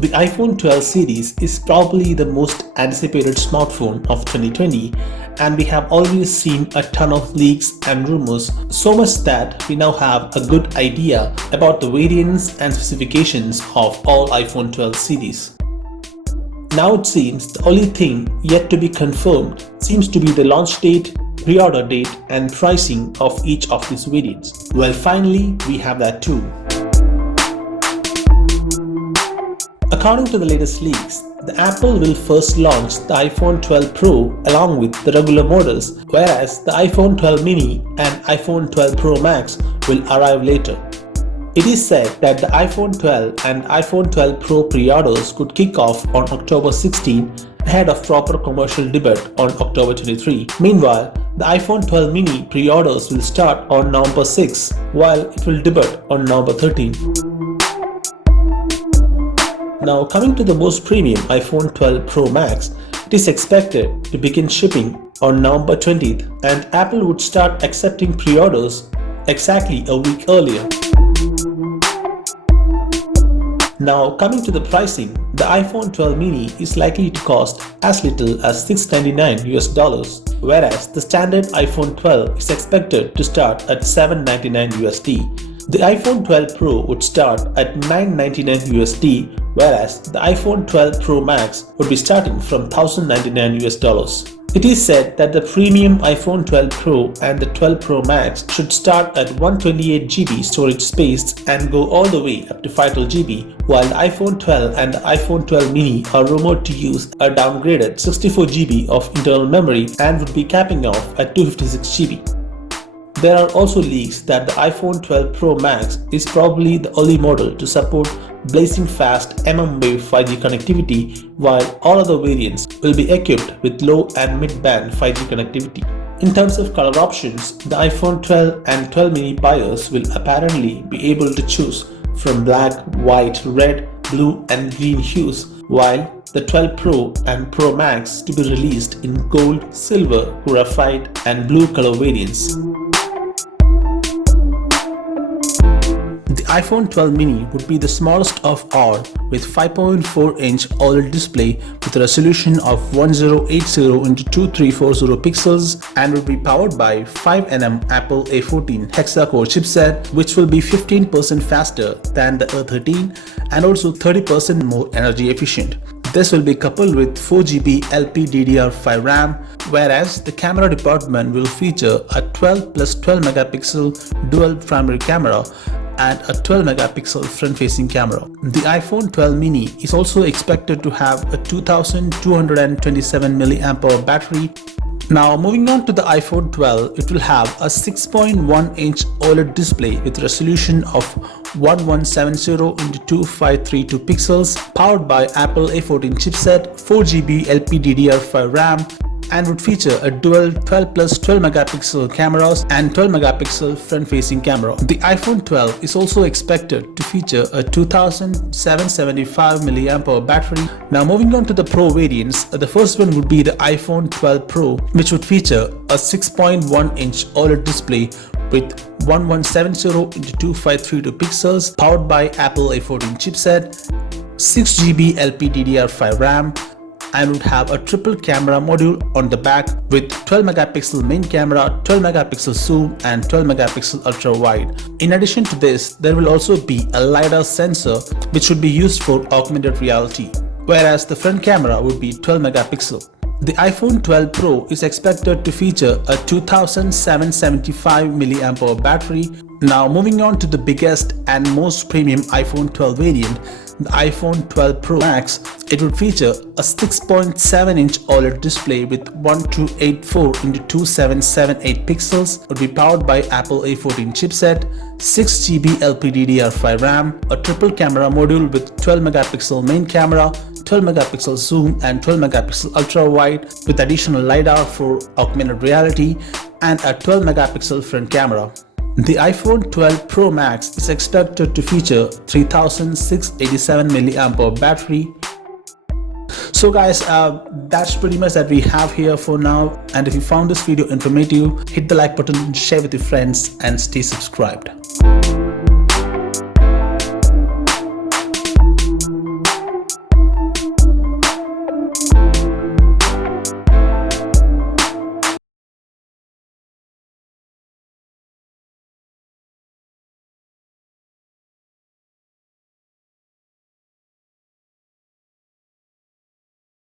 The iPhone 12 series is probably the most anticipated smartphone of 2020, and we have always seen a ton of leaks and rumors, so much that we now have a good idea about the variants and specifications of all iPhone 12 series. Now it seems the only thing yet to be confirmed seems to be the launch date, pre-order date and pricing of each of these variants. Well, finally we have that too. According to the latest leaks, the Apple will first launch the iPhone 12 Pro along with the regular models, whereas the iPhone 12 mini and iPhone 12 Pro Max will arrive later. It is said that the iPhone 12 and iPhone 12 Pro pre-orders could kick off on October 16 ahead of proper commercial debut on October 23. Meanwhile, the iPhone 12 mini pre-orders will start on November 6 while it will debut on November 13. Now coming to the most premium iPhone 12 Pro Max, it is expected to begin shipping on November 20th and Apple would start accepting pre-orders exactly a week earlier. Now coming to the pricing, the iPhone 12 mini is likely to cost as little as $699 whereas the standard iPhone 12 is expected to start at $799. The iPhone 12 Pro would start at $999 whereas the iPhone 12 Pro Max would be starting from $1,099. It is said that the premium iPhone 12 Pro and the 12 Pro Max should start at 128GB storage space and go all the way up to 512GB, while the iPhone 12 and the iPhone 12 mini are rumored to use a downgraded 64GB of internal memory and would be capping off at 256GB. There are also leaks that the iPhone 12 Pro Max is probably the only model to support blazing fast mmWave 5G connectivity, while all other variants will be equipped with low and mid-band 5G connectivity. In terms of color options, the iPhone 12 and 12 mini buyers will apparently be able to choose from black, white, red, blue and green hues, while the 12 Pro and Pro Max to be released in gold, silver, graphite and blue color variants. The iPhone 12 mini would be the smallest of all with 5.4-inch OLED display with a resolution of 1080x2340 pixels and would be powered by 5nm Apple A14 hexa-core chipset, which will be 15% faster than the A13 and also 30% more energy efficient. This will be coupled with 4GB LPDDR5 RAM, whereas the camera department will feature a 12 plus 12 megapixel dual primary camera and a 12 megapixel front-facing camera. The iPhone 12 mini is also expected to have a 2227 mAh battery. Now moving on to the iPhone 12, it will have a 6.1-inch OLED display with resolution of 1170x2532 pixels, powered by Apple A14 chipset, 4GB LPDDR5 RAM, and would feature a dual 12 plus 12 megapixel cameras and 12 megapixel front-facing camera. The iPhone 12 is also expected to feature a 2775 mAh battery. Now moving on to the Pro variants, the first one would be the iPhone 12 Pro, which would feature a 6.1-inch OLED display with 1170x2532 pixels, powered by Apple A14 chipset, 6GB LPDDR5 RAM, and would have a triple camera module on the back with 12 megapixel main camera, 12 megapixel zoom and 12 megapixel ultra wide. In addition to this, there will also be a LiDAR sensor which would be used for augmented reality, whereas the front camera would be 12 megapixel. The iPhone 12 Pro is expected to feature a 2775 mAh battery. Now moving on to the biggest and most premium iPhone 12 variant, the iPhone 12 Pro Max, it would feature a 6.7-inch OLED display with 1284x2778 pixels, would be powered by Apple A14 chipset, 6GB LPDDR5 RAM, a triple camera module with 12 megapixel main camera, 12 megapixel zoom and 12 megapixel ultra wide with additional LiDAR for augmented reality and a 12 megapixel front camera. The iPhone 12 Pro Max is expected to feature 3687 mAh battery. So guys, that's pretty much that we have here for now, and if you found this video informative, hit the like button, share with your friends and stay subscribed.